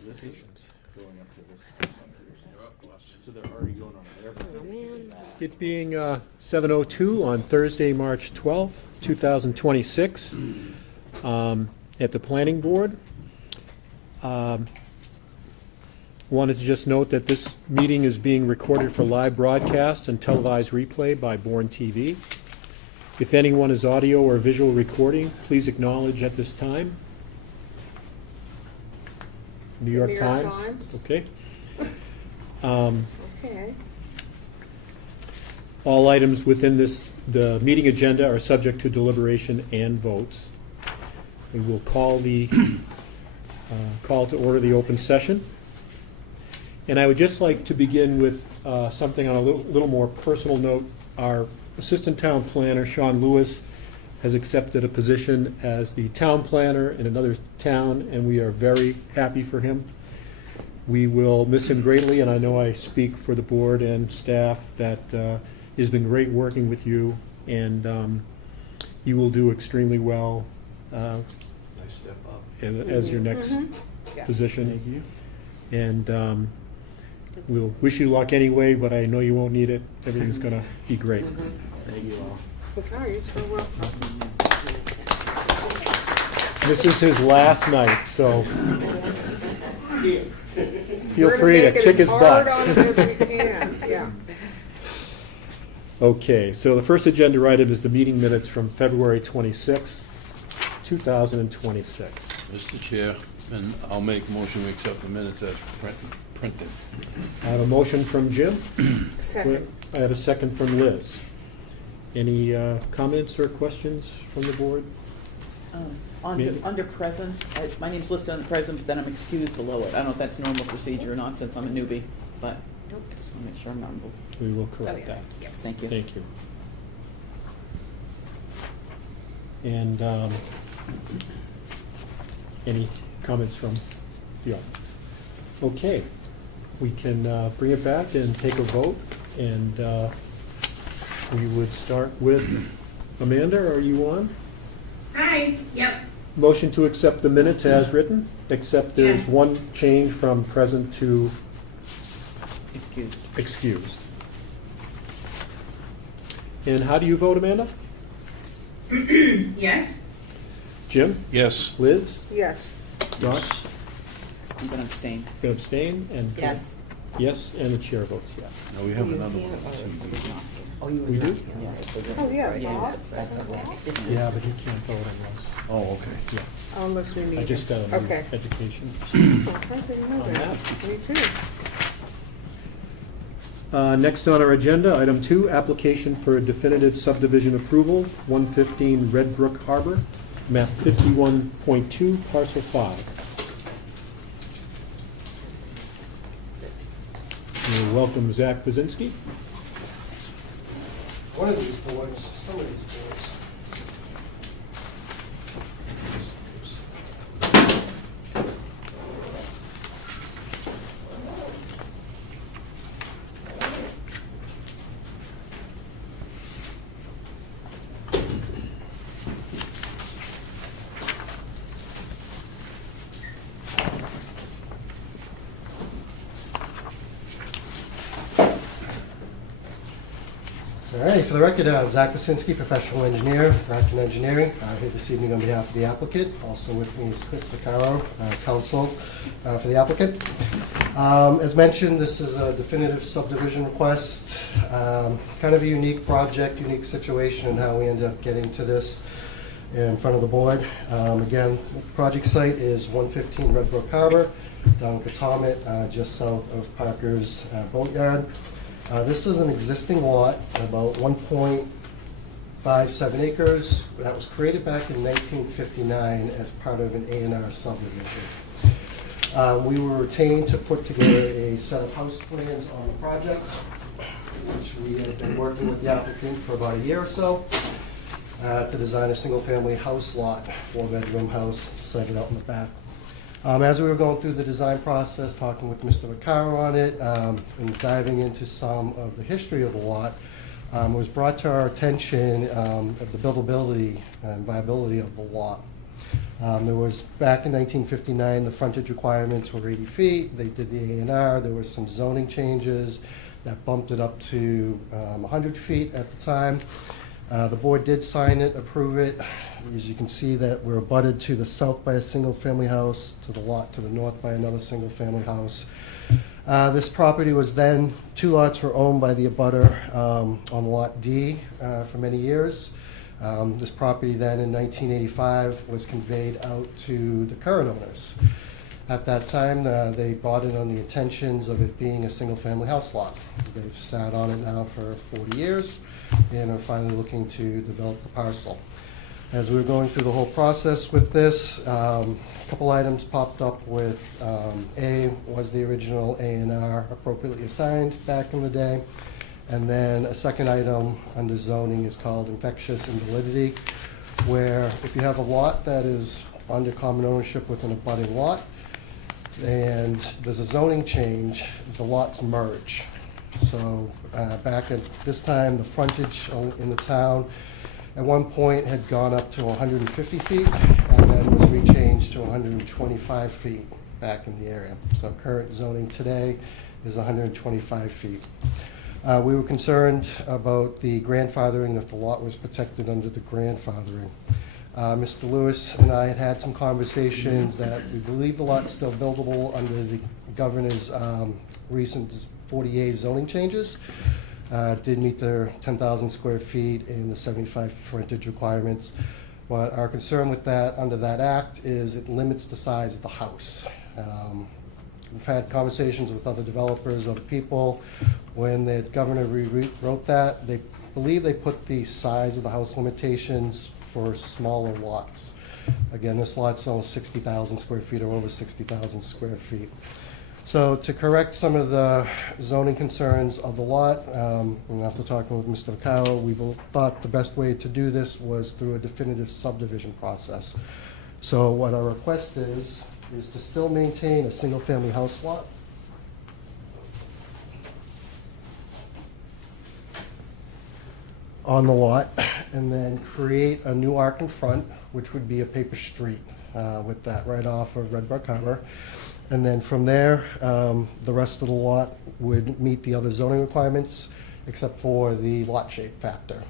Presentations going up to this. So they're already going on there. It being 7:02 on Thursday, March 12th, 2026, at the Planning Board. Wanted to just note that this meeting is being recorded for live broadcast and televised replay by Bourne TV. If anyone is audio or visual recording, please acknowledge at this time. New York Times. Okay. Okay. All items within the meeting agenda are subject to deliberation and votes. We will call to order the open session. And I would just like to begin with something on a little more personal note. Our Assistant Town Planner, Sean Lewis, has accepted a position as the town planner in another town, and we are very happy for him. We will miss him greatly, and I know I speak for the board and staff that it has been great working with you, and you will do extremely well Nice step up. as your next Yes. position. Thank you. And we'll wish you luck anyway, but I know you won't need it. Everything's going to be great. Thank you all. Okay, so we're This is his last night, so feel we're free to gonna make kick it his as hard butt. on him as we can, yeah. Okay, so the first agenda item is the meeting minutes from February 26th, 2026. Mr. Chair, and I'll make a motion to accept the minutes as printed. I have a motion from Jim. Second. I have a second from Liz. Any comments or questions from the board? Mandy? Under present, my name's listed under present, but then I'm excused below it. I don't know if that's normal procedure or not since I'm a newbie, but just want to make sure I'm on both. We will correct that. Thank you. Thank you. And any comments from the audience? Okay, we can bring it back and take a vote, and we would start with Amanda. Are you on? Hi, yep. Motion to accept the minutes as written, except there's Yeah. one change from present to Excused. excused. And how do you vote, Amanda? Yes. Jim? Yes. Liz? Yes. Ross? I'm going to abstain. Going to abstain? And Yes. Yes, and the chair votes yes. Now we have another one. Oh, you We do? Yeah. Oh, yeah, Bob. That's okay. Yeah, but he can't vote unless, Oh, okay. yeah. Unless we need I just got him. a new Okay. education. Oh, I didn't know on that. Me too. Next on our agenda, item 2, application for a definitive subdivision approval, 115 Red Brook Harbor, map 51.2, parcel 5. We'll welcome Zach Bazinski. One of these boards, some of these boards. All right, for the record, Zach Basinski, professional engineer, Acton Engineering, here this evening on behalf of the applicant. Also with me is Chris Vaccaro, counsel for the applicant. As mentioned, this is a definitive subdivision request. Kind of a unique project, unique situation in how we ended up getting to this in front of the board. Again, the project site is 115 Red Brook Harbor, down in Katomet, just south of Parker's Boatyard. This is an existing lot, about 1.57 acres, that was created back in 1959 as part of an A&R subdivision. We were retained to put together a set of house plans on the project, which we have been working with the applicant for about a year or so, to design a single-family house lot, 4-bedroom house, sited out in the back. As we were going through the design process, talking with Mr. Vaccaro on it, and diving into some of the history of the lot, it was brought to our attention of the buildability and viability of the lot. There was, back in 1959, the frontage requirements were 80 feet. They did the A&R. There was some zoning changes that bumped it up to 100 feet at the time. The board did sign it, approve it. As you can see, that we're abutted to the south by a single-family house, to the lot to the north by another single-family house. This property was then, 2 lots were owned by the abutter on Lot D for many years. This property then in 1985 was conveyed out to the current owners. At that time, they bought it on the intentions of it being a single-family house lot. They've sat on it now for 40 years and are finally looking to develop the parcel. As we were going through the whole process with this, a couple items popped up with, A, was the original A&R appropriately assigned back in the day? And then a second item under zoning is called infectious invalidity, where if you have a lot that is under common ownership with an abutting lot, and there's a zoning change, the lots merge. So back at this time, the frontage in the town at one point had gone up to 150 feet and then was rechanged to 125 feet back in the area. So current zoning today is 125 feet. We were concerned about the grandfathering and if the lot was protected under the grandfathering. Mr. Lewis and I had some conversations that we believe the lot's still buildable under the governor's recent 40A zoning changes. Did meet their 10,000 square feet and the 75 frontage requirements. But our concern with that, under that act, is it limits the size of the house. We've had conversations with other developers, other people. When the governor rewrote that, they believe they put the size of the house limitations for smaller lots. Again, this lot's almost 60,000 square feet or over 60,000 square feet. So to correct some of the zoning concerns of the lot, and after talking with Mr. Vaccaro, we thought the best way to do this was through a definitive subdivision process. So what our request is to still maintain a single-family house lot. On the lot, and then create a new arc in front, which would be a paper street with that right off of Red Brook Harbor. And then from there, the rest of the lot would meet the other zoning requirements, except for the lot shape factor.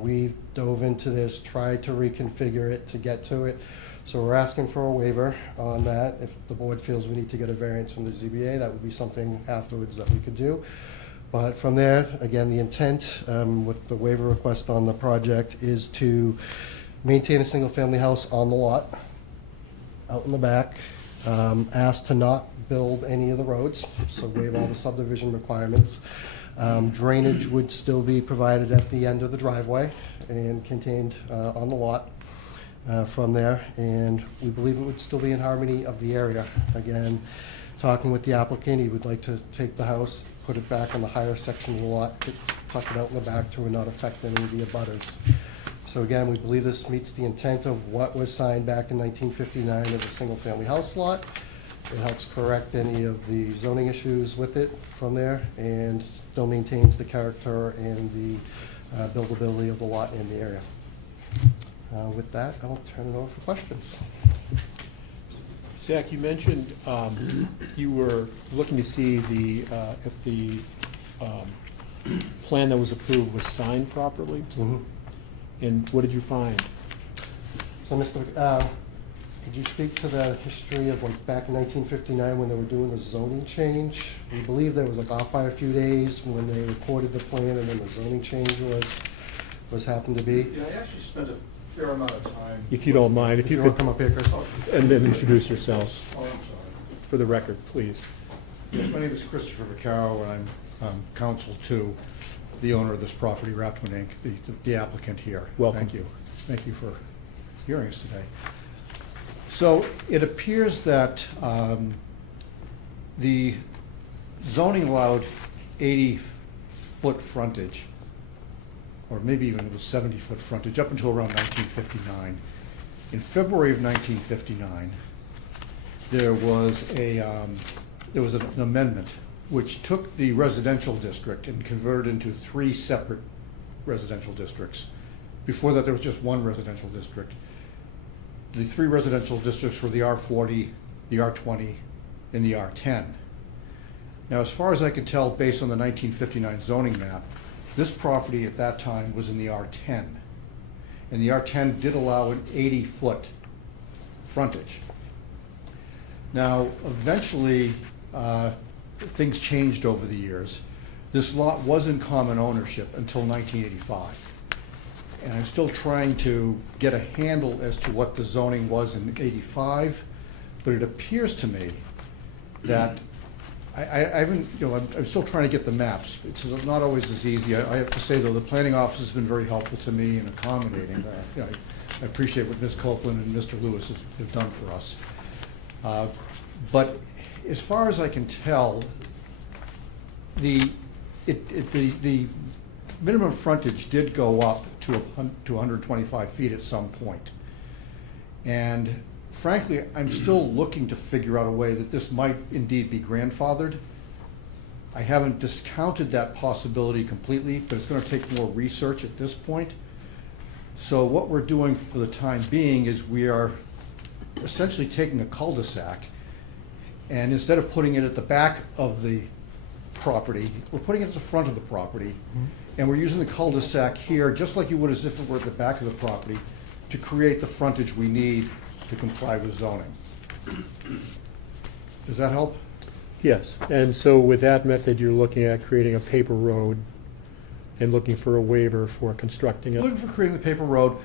We dove into this, tried to reconfigure it to get to it. So we're asking for a waiver on that. If the board feels we need to get a variance from the ZBA, that would be something afterwards that we could do. But from there, again, the intent with the waiver request on the project is to maintain a single-family house on the lot, out in the back, asked to not build any of the roads, so waive all the subdivision requirements. Drainage would still be provided at the end of the driveway and contained on the lot from there, and we believe it would still be in harmony of the area. Again, talking with the applicant, he would like to take the house, put it back on the higher section of the lot, tuck it out in the back to not affect any of the abutters. So again, we believe this meets the intent of what was signed back in 1959 as a single-family house lot. It helps correct any of the zoning issues with it from there and still maintains the character and the buildability of the lot in the area. With that, I'll turn it over for questions. Zach, you mentioned you were looking to see if the plan that was approved was signed properly. Mm-hmm. And what did you find? So, Mr. Could you speak to the history of like back in 1959 when they were doing the zoning change? We believe there was like off by a few days when they recorded the plan and then the zoning change was happened to be. Yeah, I actually spent a fair amount of time. If you don't mind, if you want could to come up here, Chris. and then introduce yourselves Oh, I'm sorry. for the record, please. Yes, my name is Christopher Vaccaro, and I'm counsel to the owner of this property, Raptman Inc., the applicant here. Welcome. Thank you. Thank you for hearing us today. So it appears that the zoning allowed 80-foot frontage, or maybe even it was 70-foot frontage, up until around 1959. In February of 1959, there was an amendment which took the residential district and converted into 3 separate residential districts. Before that, there was just one residential district. the three residential districts were the R40, the R20, and the R10. Now, as far as I can tell, based on the 1959 zoning map, this property at that time was in the R10. And the R10 did allow an 80-foot frontage. Now, eventually, things changed over the years. This lot was in common ownership until 1985. And I'm still trying to get a handle as to what the zoning was in '85, but it appears to me that I haven't, I'm still trying to get the maps. It's not always as easy. I have to say, though, the planning office has been very helpful to me in accommodating that. I appreciate what Ms. Copeland and Mr. Lewis have done for us. But as far as I can tell, the minimum frontage did go up to 125 feet at some point. And frankly, I'm still looking to figure out a way that this might indeed be grandfathered. I haven't discounted that possibility completely, but it's going to take more research at this point. So what we're doing for the time being is we are essentially taking a cul-de-sac, and instead of putting it at the back of the property, we're putting it at the front of the property, and we're using the cul-de-sac here, just like you would as if it were at the back of the property, to create the frontage we need to comply with zoning. Does that help? Yes, and so with that method, you're looking at creating a paper road and looking for a waiver for constructing it. Looking for creating the paper road.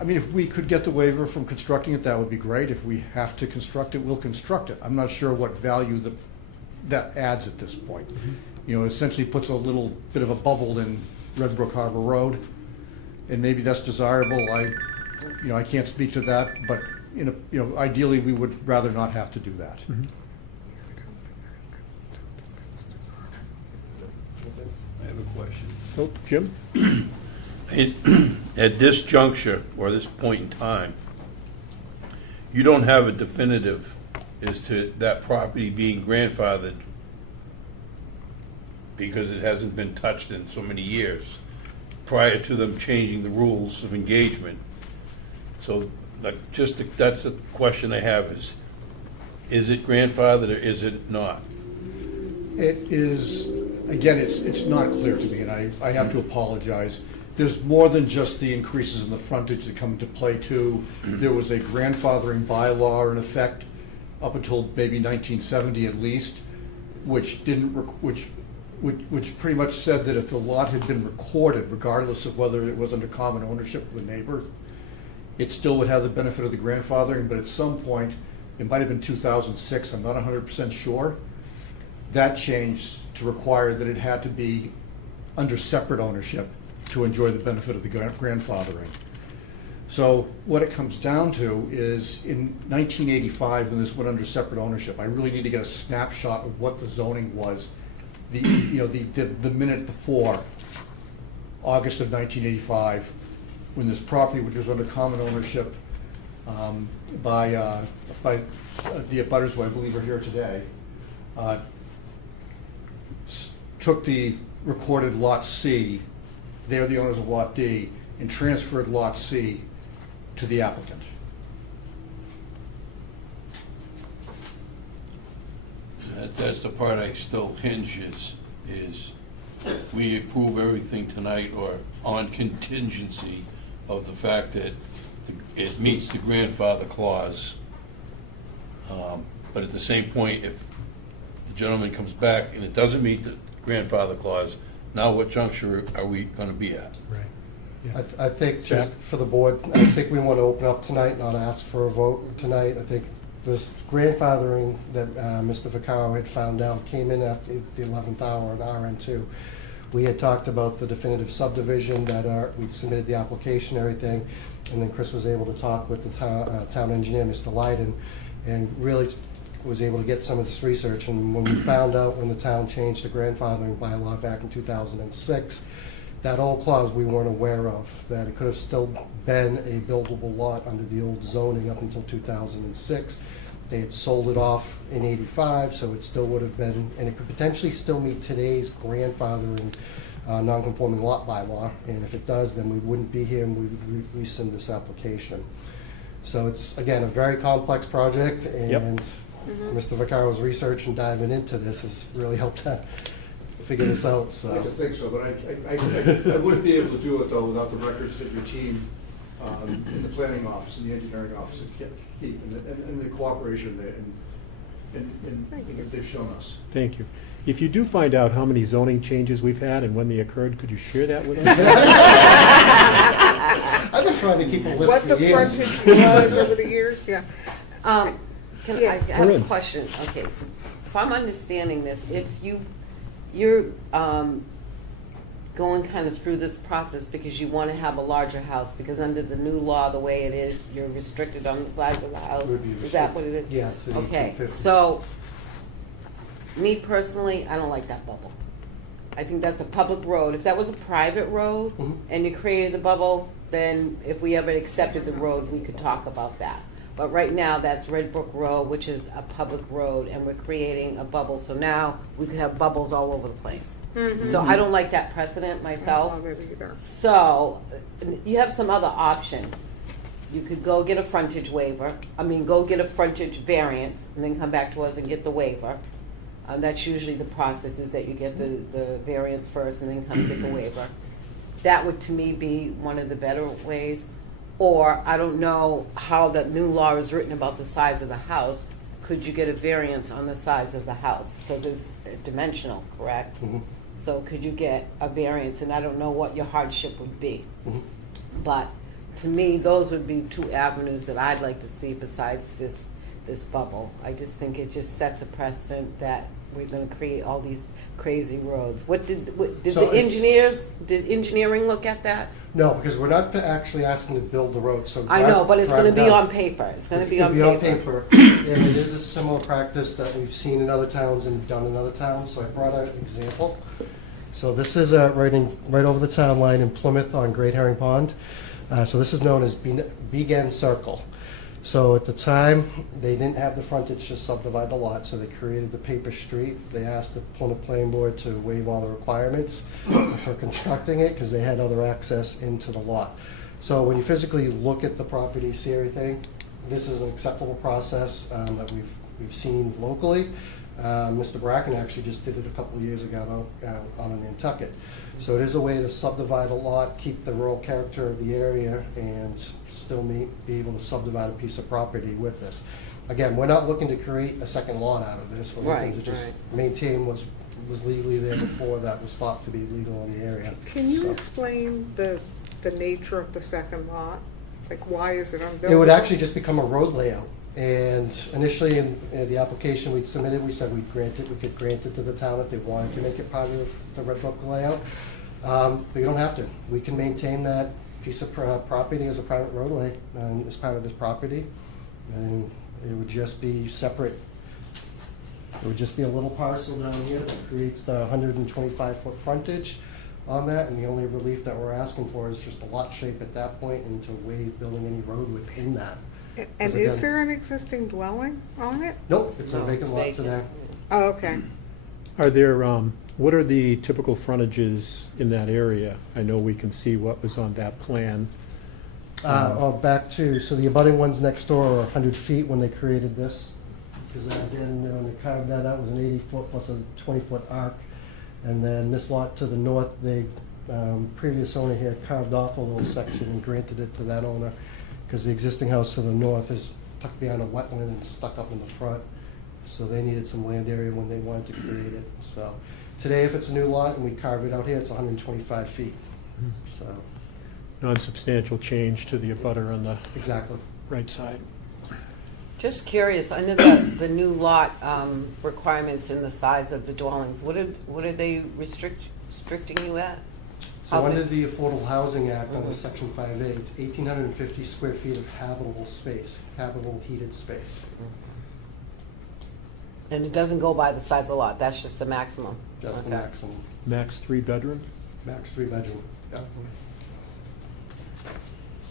I mean, if we could get the waiver from constructing it, that would be great. If we have to construct it, we'll construct it. I'm not sure what value that adds at this point. It essentially puts a little bit of a bubble in Red Brook Harbor Road, and maybe that's desirable. I can't speak to that, but ideally, we would rather not have to do that. I have a question. Oh, Jim? At this juncture, or this point in time, you don't have a definitive as to that property being grandfathered because it hasn't been touched in so many years prior to them changing the rules of engagement. So that's a question I have is it grandfathered or is it not? It is, again, it's not clear to me, and I have to apologize. There's more than just the increases in the frontage that come into play too. There was a grandfathering bylaw in effect up until maybe 1970 at least, which pretty much said that if the lot had been recorded, regardless of whether it was under common ownership of the neighbor, it still would have the benefit of the grandfathering, but at some point, it might have been 2006, I'm not 100% sure, that changed to require that it had to be under separate ownership to enjoy the benefit of the grandfathering. So what it comes down to is in 1985, when this went under separate ownership, I really need to get a snapshot of what the zoning was the minute before August of 1985, when this property, which was under common ownership by the abutters who I believe are here today, took the recorded Lot C, they're the owners of Lot D, and transferred Lot C to the applicant. That's the part I still hinge is we approve everything tonight or on contingency of the fact that it meets the grandfather clause. But at the same point, if the gentleman comes back and it doesn't meet the grandfather clause, now what juncture are we going to be at? Right. Yeah. I think just for the board, I think we want to open up tonight, not ask for a vote tonight. I think this grandfathering that Mr. Vaccaro had found out came in after the 11th hour on RN2. We had talked about the definitive subdivision that we submitted the application and everything, and then Chris was able to talk with the town engineer, Mr. Lyden, and really was able to get some of this research. And when we found out when the town changed the grandfathering bylaw back in 2006, that old clause we weren't aware of, that it could have still been a buildable lot under the old zoning up until 2006. They had sold it off in '85, so it still would have been, and it could potentially still meet today's grandfathering non-conforming lot bylaw. And if it does, then we wouldn't be here and we would rescind this application. So it's, again, a very complex project, and Mr. Vaccaro's research and diving into this has really helped figure this out, I'd so. like to think so, but I wouldn't be able to do it though without the records that your team in the planning office and the engineering office keep, and the cooperation there, and that they've shown us. Thank you. If you do find out how many zoning changes we've had and when they occurred, could you share that with us? I've been trying to keep a list What for the years. frontage was over the years, yeah. Can Yeah. I have a Corinne. question? Okay, if I'm understanding this, if you're going kind of through this process because you want to have a larger house, because under the new law, the way it is, you're restricted on the size of the house. Would be Is that what it is? restricted. Yeah, to the Okay, 1850. so, me personally, I don't like that bubble. I think that's a public road. If that was a private road Mhm. and you created the bubble, then if we ever accepted the road, we could talk about that. But right now, that's Red Brook Road, which is a public road, and we're creating a bubble. So now we could have bubbles all over the place. So I don't like that precedent myself. I don't love it either. So you have some other options. You could go get a frontage waiver, go get a frontage variance, and then come back to us and get the waiver. That's usually the process, is that you get the variance first and then come get the waiver. That would, to me, be one of the better ways. Or, I don't know how the new law is written about the size of the house. Could you get a variance on the size of the house? Because it's dimensional, correct? Mhm. So could you get a variance? And I don't know what your hardship would be. Mhm. But to me, those would be two avenues that I'd like to see besides this bubble. I just think it just sets a precedent that we're gonna create all these crazy roads. Did So the it's- did engineering look at that? No, because we're not actually asking to build the road, so. I know, but it's gonna be drive down- on paper. It's gonna be It'll on paper. And it is a similar practice that we've seen in other towns and done in other towns, so I brought an example. So this is right over the town line in Plymouth on Great Herring Pond. So this is known as Begin Circle. So at the time, they didn't have the frontage to subdivide the lot, so they created the paper street. They asked the Plymouth Planning Board to waive all the requirements for constructing it, because they had other access into the lot. So when you physically look at the property, see everything, this is an acceptable process that we've seen locally. Mr. Bracken actually just did it a couple of years ago on in Nantucket. So it is a way to subdivide a lot, keep the rural character of the area, and still be able to subdivide a piece of property with this. Again, we're not looking to create a second lot out of this. We're looking to Right, just right. maintain what was legally there before that was thought to be legal in the area. Can you So- explain the nature of the second lot? Like, why is it unbuildable? It would actually just become a road layout. And initially, in the application we'd submitted, we said we could grant it to the town if they wanted to make it part of the Red Brook layout. But you don't have to. We can maintain that piece of property as a private roadway as part of this property. And it would just be separate. It would just be a little parcel down here that creates the 125-foot frontage on that. And the only relief that we're asking for is just a lot shape at that point and to waive building any road within that. And Again- is there an existing dwelling on it? Nope, it's a No, vacant it's lot vacant. today. Oh, okay. Are there, what are the typical frontages in that area? I know we can see what was on that plan. Back to, so the abutting ones next door are 100 feet when they created this. Because again, when they carved that out, it was an 80-foot plus a 20-foot arc. And then this lot to the north, the previous owner here carved off a little section and granted it to that owner, because the existing house to the north is tucked behind a wetland and stuck up in the front. So they needed some land area when they wanted to create it. So today, if it's a new lot and we carve it out here, it's 125 feet. So, Non-substantial change to the abutter on the exactly. right side. Just curious, under the new lot requirements in the size of the dwellings, what are they restricting you at? So How under big? the Affordable Housing Act, under Mhm. Section 5A, it's 1,850 square feet of habitable space, habitable heated space. And it doesn't go by the size of the lot, that's just the maximum? That's the Okay. maximum, Max 3-bedroom? max 3-bedroom. Yeah.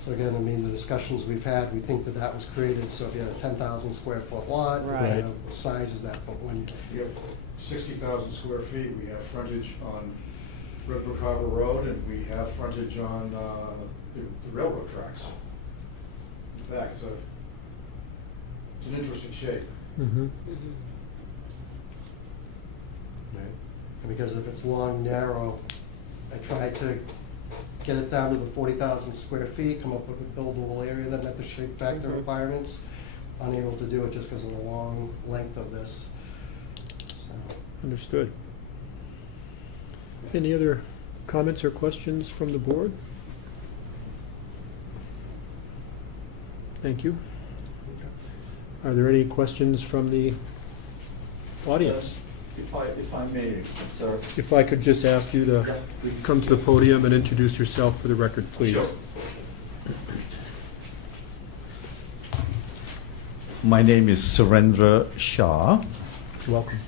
So again, I mean, the discussions we've had, we think that that was created, so if you had a 10,000 square foot lot, you Right. know, what size is that? But when, We have 60,000 square feet, we have frontage on Red Brook Harbor Road, and we have frontage on the railroad tracks. back. It's an interesting shape. Mhm. Right. And because if it's long, narrow, I tried to get it down to the 40,000 square feet, come up with a buildable area that met the shape factor requirements. Unable to do it just because of the long length of this. So, Understood. Any other comments or questions from the board? Thank you. Are there any questions from the audience? If I may, sir. If I could just ask you to come to the podium and introduce yourself for the record, please. Sure. My name is Surendra Shah. Welcome.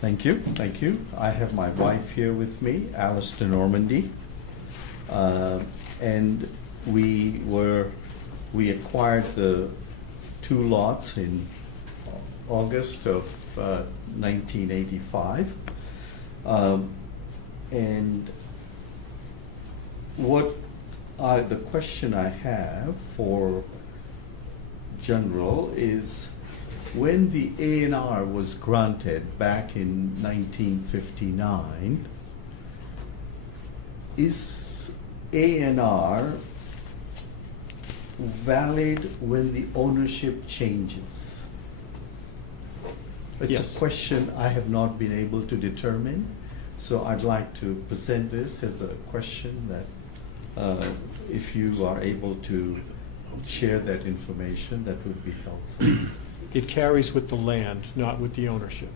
Thank you, thank you. I have my wife here with me, Alice de Normandy. And we acquired the 2 lots in August of 1985. And the question I have for General is, when the A&R was granted back in 1959, is A&R valid when the ownership changes? It's Yes. a question I have not been able to determine, so I'd like to present this as a question that if you are able to share that information, that would be helpful. It carries with the land, not with the ownership.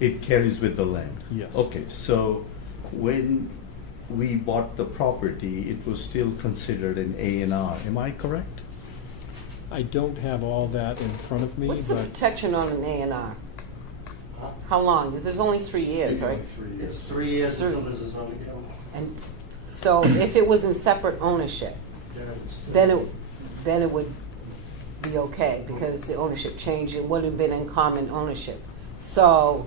It carries with the land? Yes. Okay, so when we bought the property, it was still considered an A&R, am I correct? I don't have all that in front of me, What's the but protection on an A&R? How long? Because it's only 3 years, right? it's 3 years until there's a zoning code. And so if it was in separate ownership, then it would be okay, because the ownership changed, it would have been in common ownership. So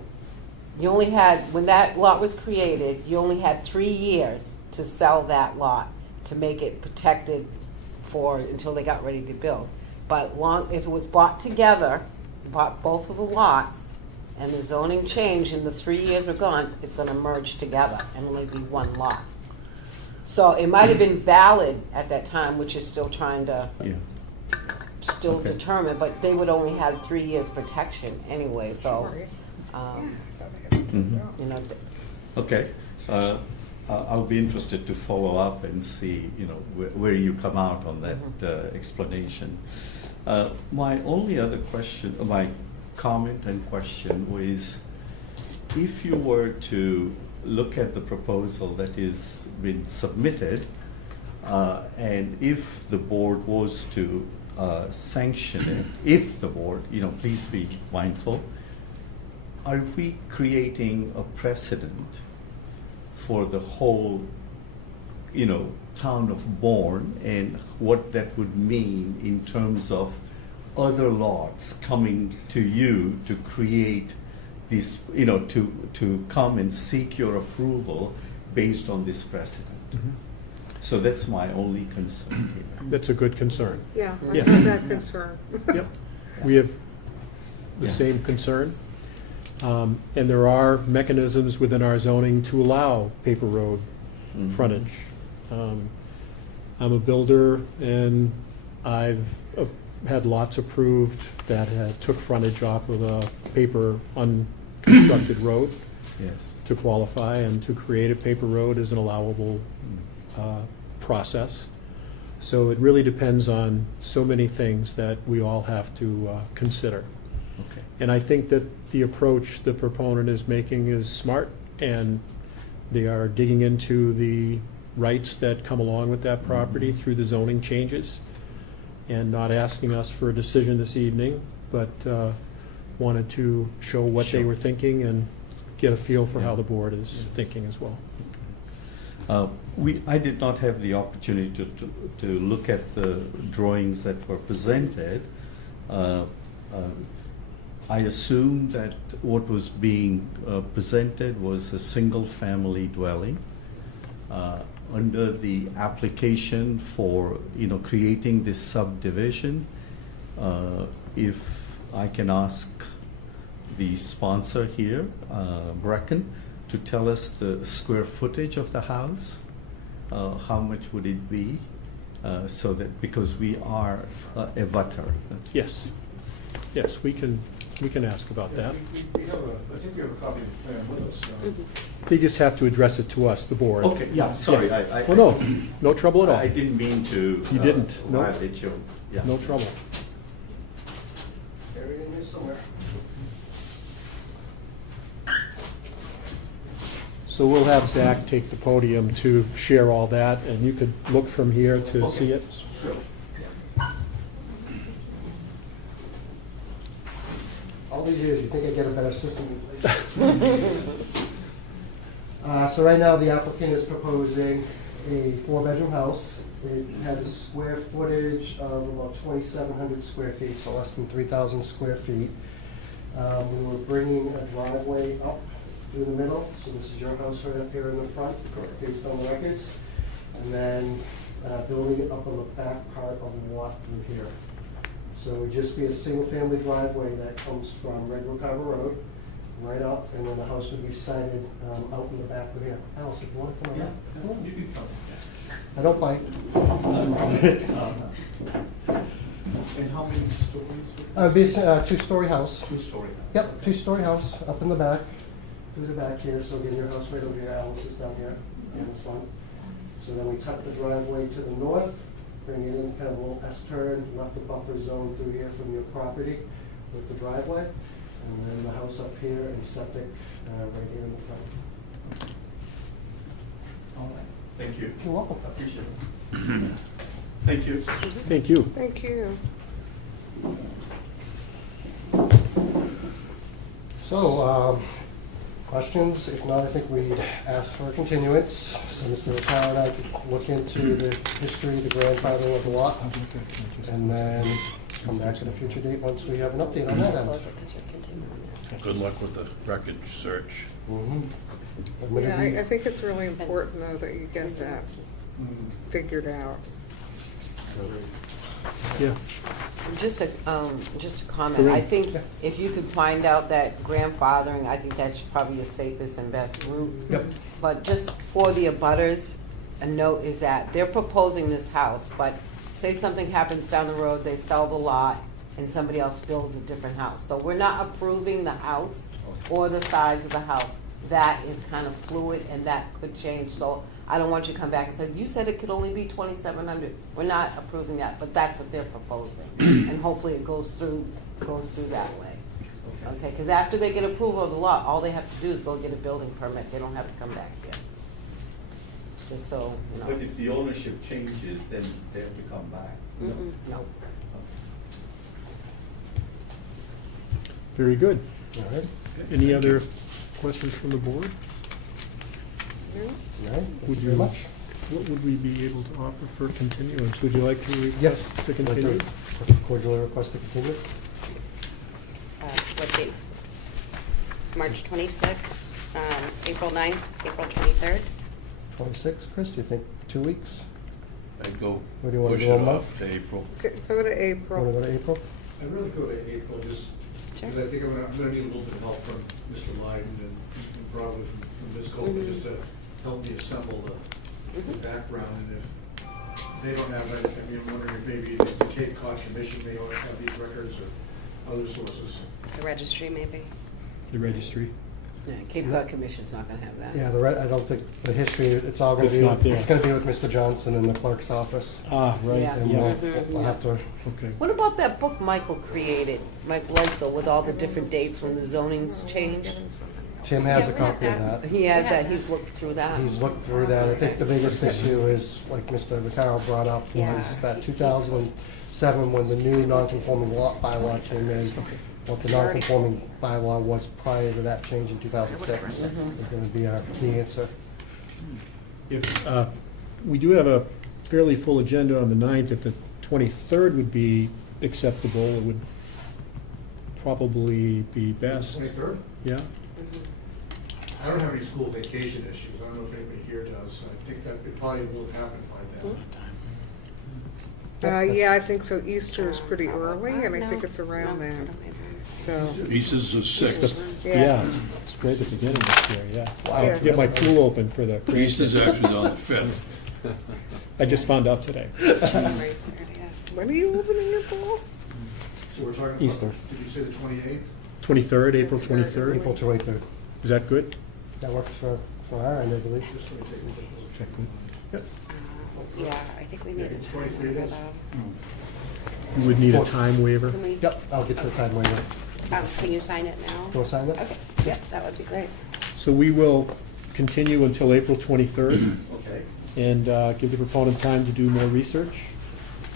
you only had, when that lot was created, you only had 3 years to sell that lot, to make it protected until they got ready to build. But if it was bought together, bought both of the lots, and the zoning changed and the 3 years are gone, it's gonna merge together and only be one lot. So it might have been valid at that time, which is still trying to Yeah. Okay. determine, but they would only have 3 years protection anyway, so, Mhm. you know, Okay, I'll be interested to follow up and see, where you come out on that explanation. My only other question, my comment and question was, if you were to look at the proposal that is been submitted, and if the board was to sanction it, if the board, please be mindful, are we creating a precedent for the whole, town of Bourne, and what that would mean in terms of other lots coming to you to create this, to come and seek your approval based on this precedent? So that's my only concern here. that's a good concern. Yeah, I Yes. have that concern. Yep, we have the Yeah. same concern. And there are mechanisms within our zoning to allow paper road Mhm. frontage. I'm a builder, and I've had lots approved that took frontage off of a paper unconstructed road Yes. to qualify, and to create a paper road is an allowable process. So it really depends on so many things that we all have to consider. Okay. And I think that the approach the proponent is making is smart, and they are digging into the rights that come along with that property through the zoning changes, and not asking us for a decision this evening, but wanted to show what they Sure. were thinking and get a feel for how Yeah. the board is thinking as well. I did not have the opportunity to look at the drawings that were presented. I assume that what was being presented was a single-family dwelling. Under the application for, creating this subdivision, if I can ask the sponsor here, Brecken, to tell us the square footage of the house, how much would it be? So that, because we are a butter. Yes, yes, we can ask about that. We have I think we have a copy of the plan with us. They just have to address it to us, the board. Okay, yeah, sorry. Yeah. Oh, no, no trouble at all. I didn't mean to. You didn't, no. Violate your, yeah. No trouble. Buried in here somewhere. So we'll have Zach take the podium to share all that, and you could look from here to see it. All these years, you think I'd get a better system in place. So right now, the applicant is proposing a 4-bedroom house. It has a square footage of about 2,700 square feet, so less than 3,000 square feet. We were bringing a driveway up through the middle, so this is your house right up here in the front, based on the records. And then building it up on the back part of the lot through here. So it would just be a single-family driveway that comes from Red Brook Harbor Road, right up, and then the house would be sited out in the back of here. Alice, if you want to come Yeah, around. you can come. I don't bite. And how many stories? It'd be a 2-story house. 2-story. Yep, 2-story house, up in the back, through the back here, so again, your house right over here, Alice is down here in the front. So then we tuck the driveway to the north, bring it in kind of a little S-turn, left the buffer zone through here from your property with the driveway, and then the house up here and septic right here in the front. All right, thank you. You're welcome. Appreciate it. Thank you. Thank you. Thank you. So, questions? If not, I think we'd ask for a continuance. So Mr. Ricard and I could look into the history, the grandfathering of the lot, and then come back at a future date once we have an update on that end. Good luck with the wreckage search. Mhm. Yeah, I think it's really important, though, that you get that figured out. Yeah. Just a comment, I Corinne. think if you could find out that grandfathering, I think that's probably your safest and best route. Yep. But just for the abutters, a note is that they're proposing this house, but say something happens down the road, they sell the lot, and somebody else builds a different house. So we're not approving the house or the size of the house. That is kind of fluid, and that could change. So I don't want you to come back and say, you said it could only be 2,700. We're not approving that, but that's what they're proposing. And hopefully it goes through that way. Okay, because after they get approval of the lot, all they have to do is go get a building permit. They don't have to come back here. Just so, you know. But if the ownership changes, then they have to come back. No. Very good. All right. Any other questions from the board? Yeah. All right. Thank Would you very you- much. What would we be able to offer for continuance? Would you like to Yes. request to continue? Cordially request a continuance. What date? March 26th, April 9th, April 23rd. 26, Chris, do you think 2 weeks? I'd go What do you wanna push do, it a month? off to April. Go to Want to April. go to April? I'd rather go to April, just because I think I'm gonna need a little bit of help from Mr. Lyden and probably from Ms. Coleman, just to help me assemble the background, and if they don't have anything, I'm wondering if maybe the Cape Cod Commission may have these records or other sources. The registry, maybe. The registry? Yeah, Cape Cod Commission's not gonna have that. Yeah, I don't think the history, it's all going It's to be, not there. it's going to be with Mr. Johnson in the clerk's office. Ah, right, Yeah. And yeah, we'll have to, okay. What about that book Michael created, Mike Lenso, with all the different dates when the zonings changed? Tim has a Yeah, we have copy of that. that. He has Yeah. that, he's looked through that. He's looked through that. I think the biggest issue is, like Mr. Vaccaro brought up, was that 2007, when the new non-conforming lot bylaw came in, what the non-conforming bylaw was prior to that change in 2006 is going to be our key answer. If, we do have a fairly full agenda on the 9th. If the 23rd would be acceptable, it would probably be best. 23rd? Yeah? I don't have any school vacation issues. I don't know if anybody here does. I think that it probably will happen by then. Yeah, I think so. Easter is pretty early, and I No, think it's around no, I then. don't have it. So, Pieces of six. Yeah, it's great at the beginning this year, yeah. Wow. I have to get my pool open for the Easter's Christmas. actually on the 5th. I just found out today. Right, there it is. when are you opening your pool? So we're talking. Easter. Did you say the 28th? 23rd, April 23rd. April 23rd. Is that good? That works for our end, I believe. Check. Yeah, I think we need a time 23 waiver days. though. You would need a time waiver. Can we, Yep, I'll get you a time waiver. can you sign it now? You want to sign that? Okay, yep, that would be great. So we will continue until April 23rd Okay. and give the proponent time to do more research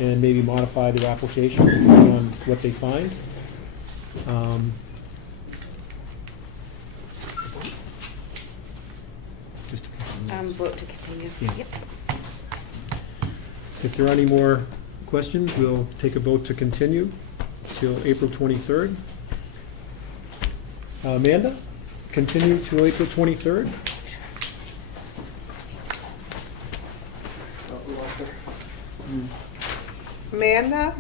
and maybe modify their application depending on what they find. Just to continue. Vote to continue. Yeah. Yep. If there are any more questions, we'll take a vote to continue till April 23rd. Amanda, continue till April 23rd? Oh, we lost her. Amanda?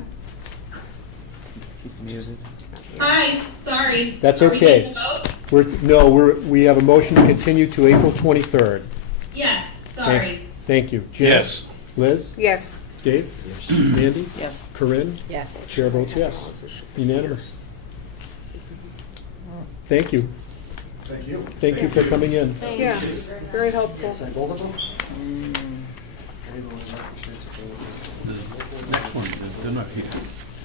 Hi, sorry. That's Are we okay. taking a vote? We have a motion to continue to April 23rd. Yes, sorry. Thank you. Jim? Yes. Liz? Yes. Dave? Yes. Mandy? Yes. Corinne? Yes. Chair votes yes. Unanimous. Thank you. Thank you. Thank you for coming in. Yes, very helpful. Sign both of them? The next one, they're not here.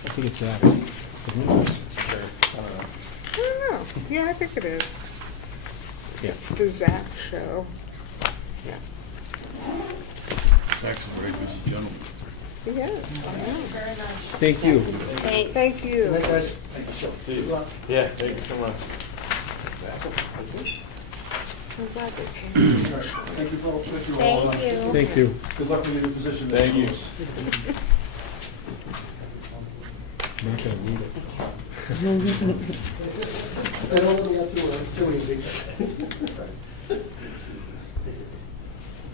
I think it's that. isn't it? I don't know. Yeah, I think it is. Yes. The Zach show. Zach's a very busy gentleman. Yes, I know. Thank you. Thanks. Thank you. Good night, guys. Yeah, thank you so much. I'm glad they came. Thank you, folks. Thank you. Thank you. Good luck with your new position. Thank you. I'm not gonna read it. They don't let me get too easy.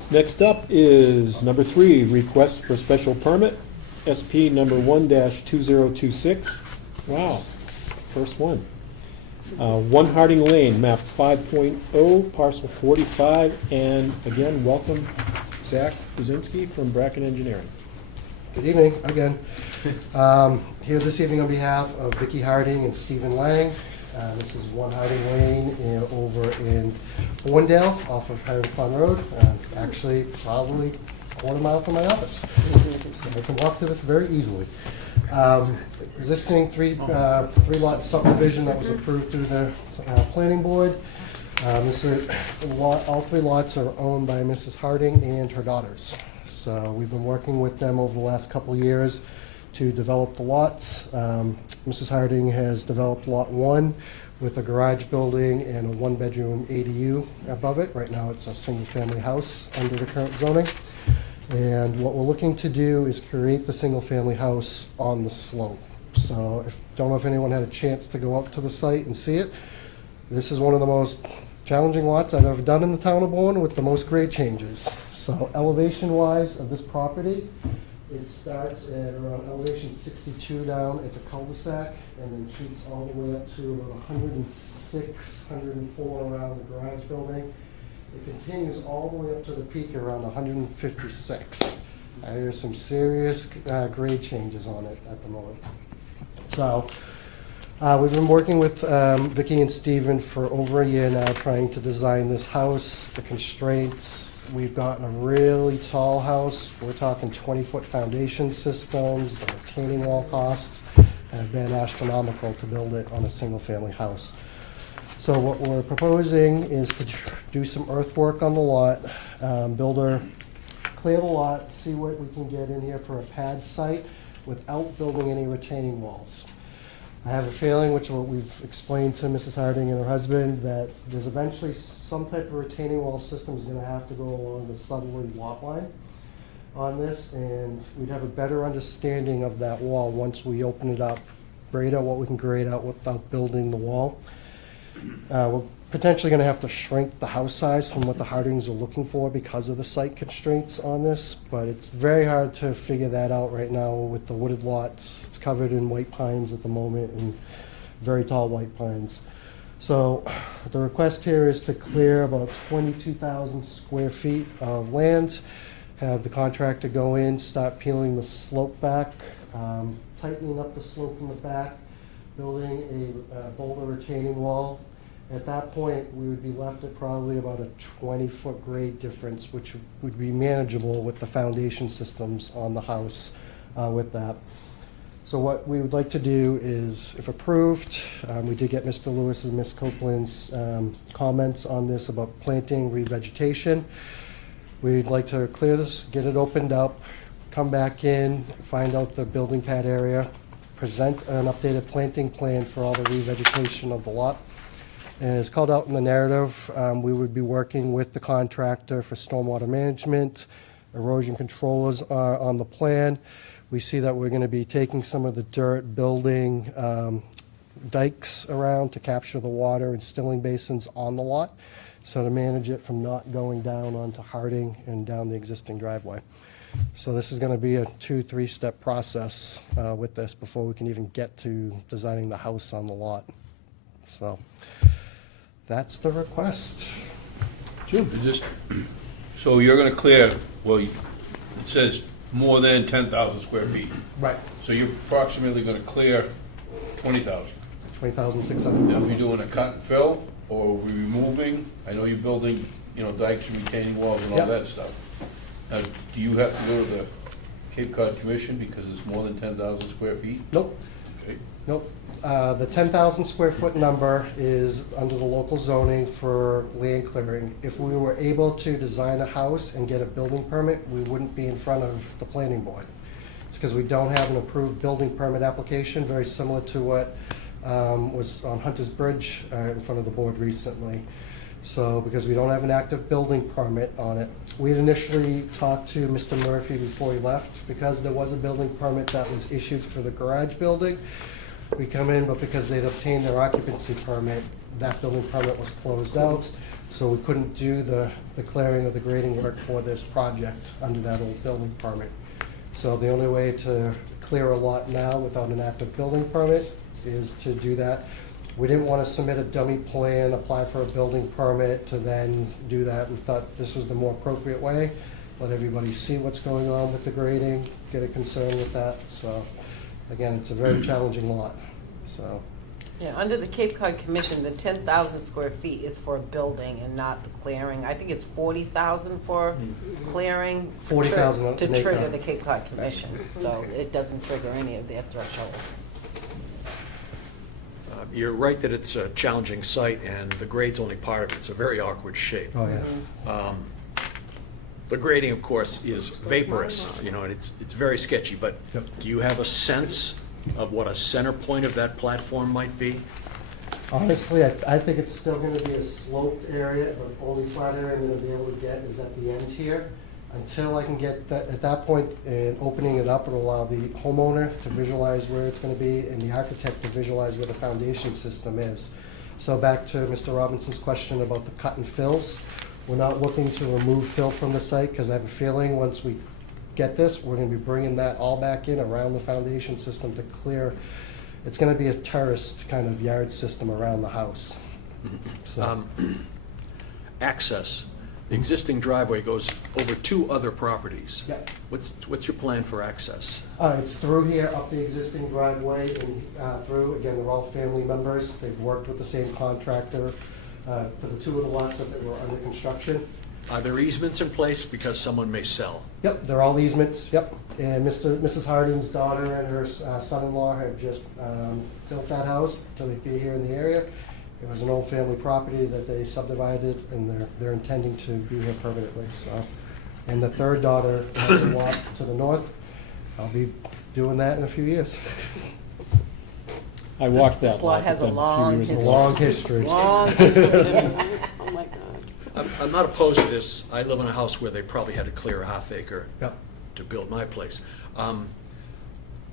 Next up is number 3, request for special permit, SP number 1-2026. Wow, first one. 1 Harding Lane, map 5.0, parcel 45, and again, welcome Zach Brzezinski from Bracken Engineering. Good evening, again. Here this evening on behalf of Vicki Harding and Stephen Lang. This is 1 Harding Lane over in Bourne off of Highland Pond Road, actually probably a quarter mile from my office. So I can walk to this very easily. Existing three-lot subdivision that was approved through the planning board. All 3 lots are owned by Mrs. Harding and her daughters. So we've been working with them over the last couple of years to develop the lots. Mrs. Harding has developed Lot 1 with a garage building and a 1-bedroom ADU above it. Right now it's a single-family house under the current zoning. And what we're looking to do is create the single-family house on the slope. So don't know if anyone had a chance to go up to the site and see it. This is one of the most challenging lots I've ever done in the town of Bourne with the most grade changes. So elevation-wise of this property, it starts at around elevation 62 down at the cul-de-sac and then shoots all the way up to about 106, 104 around the garage building. It continues all the way up to the peak around 156. There's some serious grade changes on it at the moment. So we've been working with Vicki and Stephen for over a year now, trying to design this house, the constraints. We've got a really tall house. We're talking 20-foot foundation systems. The retaining wall costs have been astronomical to build it on a single-family house. So what we're proposing is to do some earthwork on the lot, clear the lot, see what we can get in here for a pad site without building any retaining walls. I have a feeling, which what we've explained to Mrs. Harding and her husband, that there's eventually some type of retaining wall system is going to have to go along the southerly lot line on this, and we'd have a better understanding of that wall once we open it up, grade out what we can grade out without building the wall. We're potentially gonna have to shrink the house size from what the Hardings are looking for because of the site constraints on this, but it's very hard to figure that out right now with the wooded lots. It's covered in white pines at the moment, and very tall white pines. So the request here is to clear about 22,000 square feet of land, have the contractor go in, start peeling the slope back, tightening up the slope in the back, building a boulder retaining wall. At that point, we would be left at probably about a 20-foot grade difference, which would be manageable with the foundation systems on the house with that. So what we would like to do is, if approved, we did get Mr. Lewis and Ms. Copeland's comments on this about planting, revegetation. We'd like to clear this, get it opened up, come back in, find out the building pad area, present an updated planting plan for all the revegetation of the lot. And as called out in the narrative, we would be working with the contractor for stormwater management, erosion controllers are on the plan. We see that we're going to be taking some of the dirt, building dikes around to capture the water and stilling basins on the lot, so to manage it from not going down onto Harding and down the existing driveway. So this is going to be a 2-3-step process with this before we can even get to designing the house on the lot. So that's the request. Jim, so you're gonna clear, well, it says more than 10,000 square feet. Right. So you're approximately gonna clear 20,000. 20,600. Now, if you're doing a cut and fill, or removing, I know you're building, dikes and retaining walls and all Yep. that stuff. Now, do you have to go to the Cape Cod Commission because it's more than 10,000 square feet? Nope. Okay. Nope. The 10,000 square foot number is under the local zoning for land clearing. If we were able to design a house and get a building permit, we wouldn't be in front of the planning board. It's because we don't have an approved building permit application, very similar to what was on Hunter's Bridge in front of the board recently. So because we don't have an active building permit on it, we had initially talked to Mr. Murphy before he left, because there was a building permit that was issued for the garage building. We come in, but because they'd obtained their occupancy permit, that building permit was closed out, so we couldn't do the clearing of the grading work for this project under that old building permit. So the only way to clear a lot now without an active building permit is to do that. We didn't want to submit a dummy plan, apply for a building permit to then do that. We thought this was the more appropriate way. Let everybody see what's going on with the grading, get a concern with that. So again, it's a very challenging lot, so. Yeah, under the Cape Cod Commission, the 10,000 square feet is for a building and not the clearing. I think it's 40,000 for clearing. 40,000 to to make trigger a- the Cape Cod Commission, so it doesn't trigger any of their thresholds. You're right that it's a challenging site, and the grade's only part of it. It's a very awkward shape. Oh, yeah. The grading, of course, is vaporous, and it's very sketchy, but Yep. do you have a sense of what a center point of that platform might be? Honestly, I think it's still gonna be a sloped area. The only flat area I'm gonna be able to get is at the end here. Until I can get that, at that point, and opening it up, it'll allow the homeowner to visualize where it's gonna be and the architect to visualize where the foundation system is. So back to Mr. Robinson's question about the cut and fills. We're not looking to remove fill from the site, because I have a feeling once we get this, we're gonna be bringing that all back in around the foundation system to clear. It's gonna be a terraced kind of yard system around the house. So, Access. The existing driveway goes over 2 other properties. yeah. What's your plan for access? It's through here, up the existing driveway and through. Again, they're all family members. They've worked with the same contractor for the 2 of the lots that were under construction. Are there easements in place because someone may sell? Yep, they're all easements, yep. And Mrs. Harding's daughter and her son-in-law have just built that house to be here in the area. It was an old family property that they subdivided, and they're intending to be here permanently, so. And the third daughter has a lot to the north. I'll be doing that in a few years. I walked that This lot lot has with a them long few years It's a ago. long history. Long history. Oh, my God. I'm not opposed to this. I live in a house where they probably had to clear a half acre Yep. to build my place.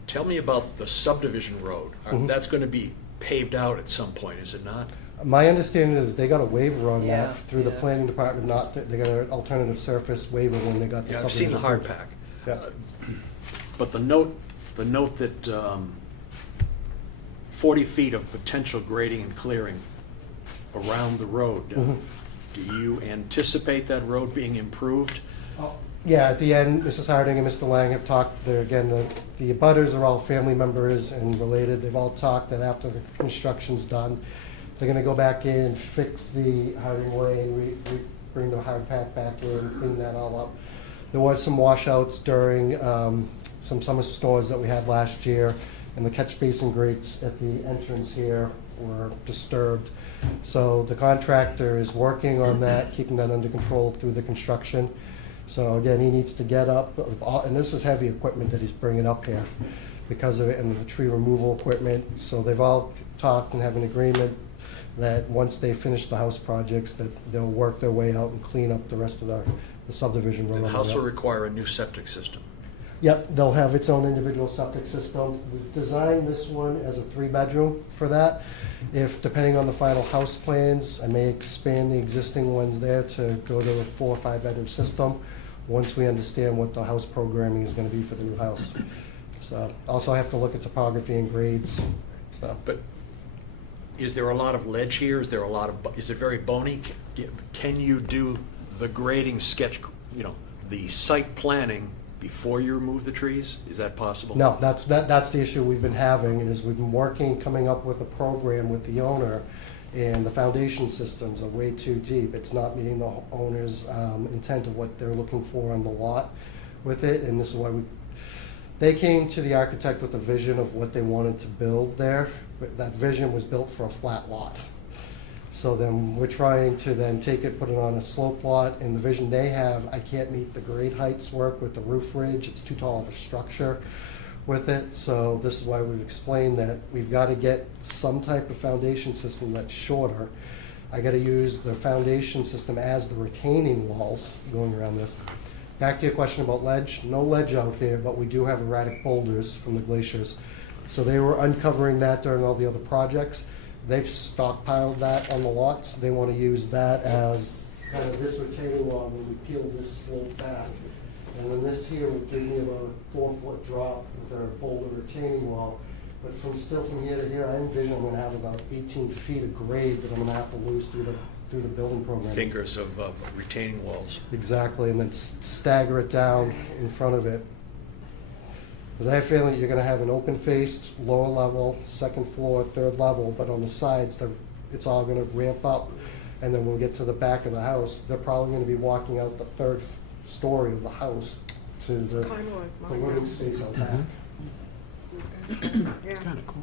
Tell me about the subdivision road. Mhm. That's going to be paved out at some point, is it not? My understanding is they got a waiver on Yeah, that through the yeah. planning department, they got an alternative surface waiver when they got the Yeah, I've subdivision. seen the hard approved. pack. Yeah. But the note that 40 feet of potential grading and clearing around the road, Mhm. do you anticipate that road being improved? Yeah, at the end, Mrs. Harding and Mr. Lang have talked, there again, the abutters are all family members and related. They've all talked that after the construction's done, they're gonna go back in and fix the Harding Way and bring the hard pack back in, clean that all up. There was some washouts during some summer stores that we had last year, and the catch basin grates at the entrance here were disturbed. So the contractor is working on that, keeping that under control through the construction. So again, he needs to get up, with all, and this is heavy equipment that he's bringing up here because of it, and the tree removal equipment. So they've all talked and have an agreement that once they finish the house projects, that they'll work their way out and clean up the rest of the subdivision road. The on house way will up. require a new septic system. Yep, they'll have its own individual septic system. We've designed this one as a 3-bedroom for that. If, depending on the final house plans, I may expand the existing ones there to go to a 4 or 5-bedroom system, once we understand what the house programming is gonna be for the new house. So, also I have to look at topography and grades, so. But is there a lot of ledge here? Is there a lot of, is it very bony? Can you do the grading sketch, the site planning before you remove the trees? Is that possible? No, that's the issue we've been having, is we've been working, coming up with a program with the owner, and the foundation systems are way too deep. It's not meeting the owner's intent of what they're looking for on the lot with it, and this is why they came to the architect with a vision of what they wanted to build there, but that vision was built for a flat lot. So then we're trying to then take it, put it on a slope lot, and the vision they have, I can't meet the grade heights work with the roof ridge, it's too tall of a structure with it. So this is why we've explained that we've got to get some type of foundation system that's shorter. I got to use the foundation system as the retaining walls going around this. Back to your question about ledge, no ledge out here, but we do have erratic boulders from the glaciers. So they were uncovering that during all the other projects. They've stockpiled that on the lots. They want to use that as kind of this retaining wall when we peel this slope back. And then this here would give me about a 4-foot drop with our boulder retaining wall. But from here to here, I envision I'm going to have about 18 feet of grade that I'm going to have to lose through the building program. Fingers of retaining walls. Exactly, and then stagger it down in front of it. Because I have a feeling that you're going to have an open-faced, lower level, second floor, third level, but on the sides, it's all going to ramp up. And then when we get to the back of the house, they're probably going to be walking out the third story of the house to the Kind of like my living house. space out back. Yeah. Kind of cool.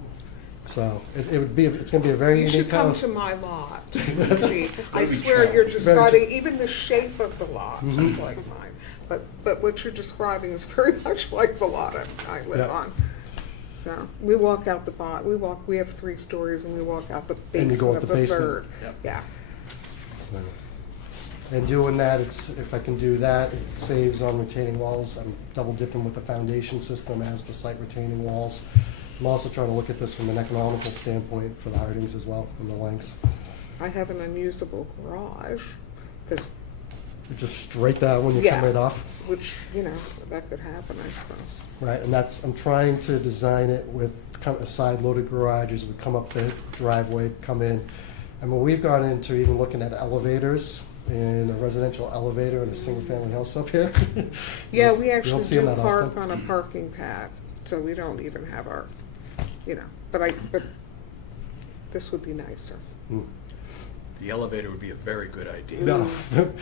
So it's going to be a very You unique should come house. to my lot. and See, I Very swear you're challenging. describing, even the shape of the lot is like mine. But what you're describing is very much like the lot I live Yeah. on. So, we walk out the we have 3 stories and we walk out the And you go basement up of the the basement. third. Yep. Yeah. And doing that, if I can do that, it saves on retaining walls. I'm double dipping with the foundation system as the site retaining walls. I'm also trying to look at this from an economical standpoint for the Hardings as well, and the Langs. I have an unusable garage, because, It's just straight down when you Yeah. come right off. which, that could happen, I suppose. Right, and I'm trying to design it with a side-loaded garage as we come up the driveway, come in. I mean, we've gone into even looking at elevators, and a residential elevator in a single-family house up here. Yeah, You we don't actually see do 'em that park often. on a parking pad, so we don't even have our, but this would be nicer. Mm. The elevator would be a very good idea. No.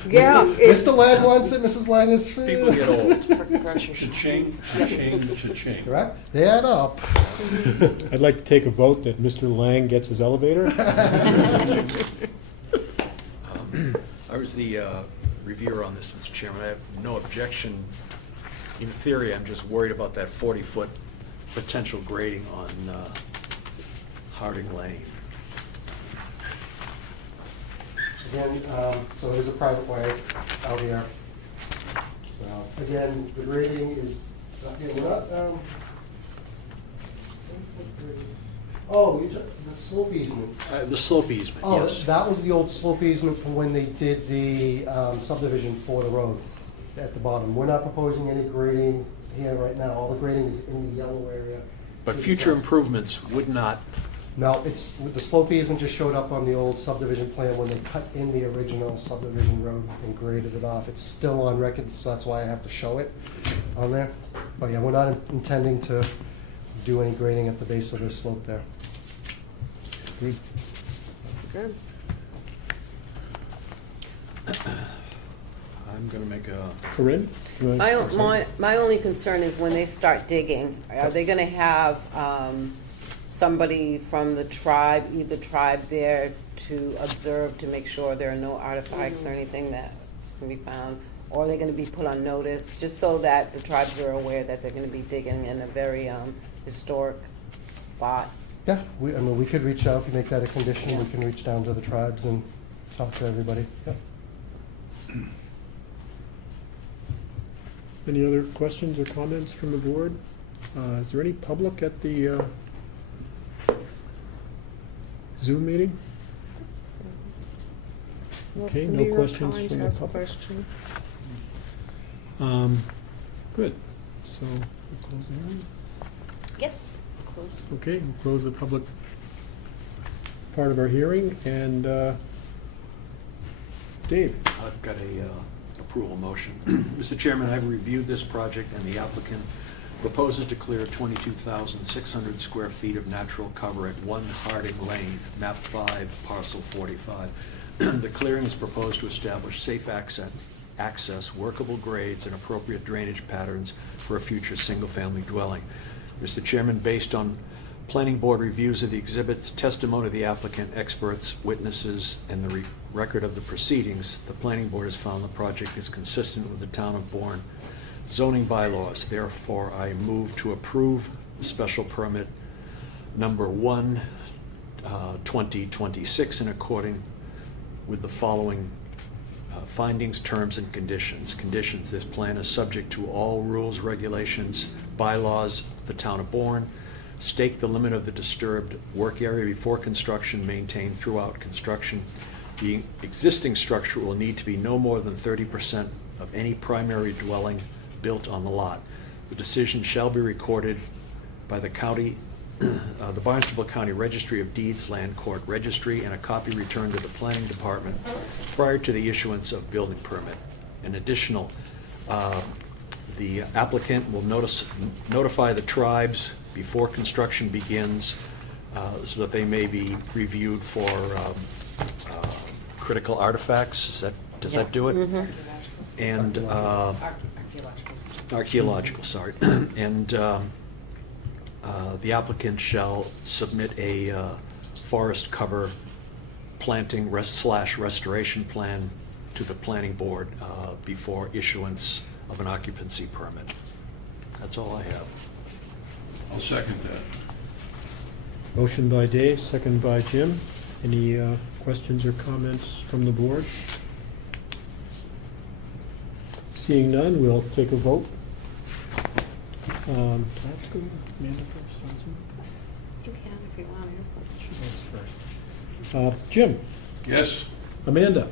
Yeah, Mr. Lang wants it, Mrs. Lang is. People get old. Cha-ching, cha-ching, cha-ching. Correct? They add up. I'd like to take a vote that Mr. Lang gets his elevator. I was the reviewer on this, Mr. Chairman. I have no objection. In theory, I'm just worried about that 40-foot potential grading on Harding Lane. Again, so it is a private way out here. So, again, the grading is, we're not, Oh, the slope easement. The slope easement, Oh, yes. that was the old slope easement from when they did the subdivision for the road at the bottom. We're not proposing any grading here right now. All the grading is in the yellow area. But future improvements would not, No, it's, the slope easement just showed up on the old subdivision plan when they cut in the original subdivision road and graded it off. It's still on record, so that's why I have to show it on there. But yeah, we're not intending to do any grading at the base of this slope there. Good. Good. I'm going to make a, Corinne? You wanna- My only concern is when they start digging, are they gonna have somebody from the tribe, either tribe there to observe, to make sure there are no artifacts or anything that can be found? Or are they gonna be put on notice, just so that the tribes are aware that they're gonna be digging in a very historic spot? Yeah, I mean, we could reach out, if you make that a condition, we can reach down to the tribes and talk to everybody. Yep. Any other questions or comments from the board? Is there any public at the Zoom meeting? Okay, The no New York questions Times from the has a public. question. Good. So, we'll close the hearing. Yes, close. Okay, we'll close the public part of our hearing, and Dave? I've got a approval motion. Mr. Chairman, I've reviewed this project, and the applicant proposes to clear 22,600 square feet of natural cover at 1 Harding Lane, map 5, parcel 45. The clearing is proposed to establish safe access, workable grades, and appropriate drainage patterns for a future single-family dwelling. Mr. Chairman, based on Planning Board reviews of the exhibits, testimony of the applicant, experts, witnesses, and the record of the proceedings, the Planning Board has found the project is consistent with the Town of Bourne zoning bylaws. Therefore, I move to approve special permit number 1, 2026, in according with the following findings, terms, and conditions. Conditions: this plan is subject to all rules, regulations, bylaws of the Town of Bourne. Stake the limit of the disturbed work area before construction, maintained throughout construction. The existing structure will need to be no more than 30% of any primary dwelling built on the lot. The decision shall be recorded by the county, the Barnstable County Registry of Deeds, Land Court Registry, and a copy returned to the Planning Department prior to the issuance of building permit. In additional, the applicant will notify the tribes before construction begins, so that they may be reviewed for critical artifacts. Does that do it? Mm-hmm. And archaeological, sorry. And the applicant shall submit a forest cover planting / restoration plan to the Planning Board before issuance of an occupancy permit. That's all I have. I'll second that. Motion by Dave, second by Jim. Any questions or comments from the board? Seeing none, we'll take a vote. Do I have to go to Amanda first on Zoom? You can if you want to. She goes first. Jim? Yes? Amanda?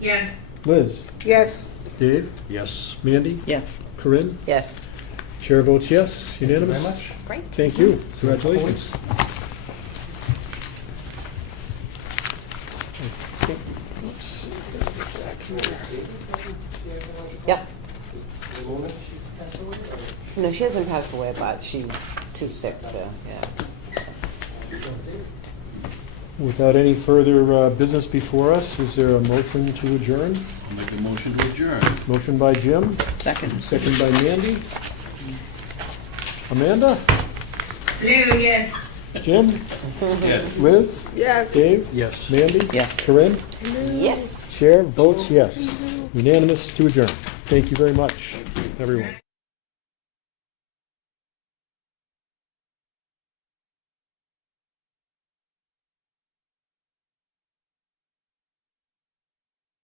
Yes. Liz? Yes. Dave? Yes. Mandy? Yes. Corinne? Yes. Chair votes yes, unanimous. Thank you very much. Great. Thank you. Congratulations. Yep. No, she hasn't passed away, but she's too sick to, yeah. Without any further business before us, is there a motion to adjourn? I'll make a motion to adjourn. Motion by Jim, Second. second by Mandy. Amanda? Lou, yes. Jim? Yes. Liz? Yes. Dave? Yes. Mandy? Yes. Corinne? Yes. Chair votes yes. Unanimous to adjourn. Thank you very much, everyone.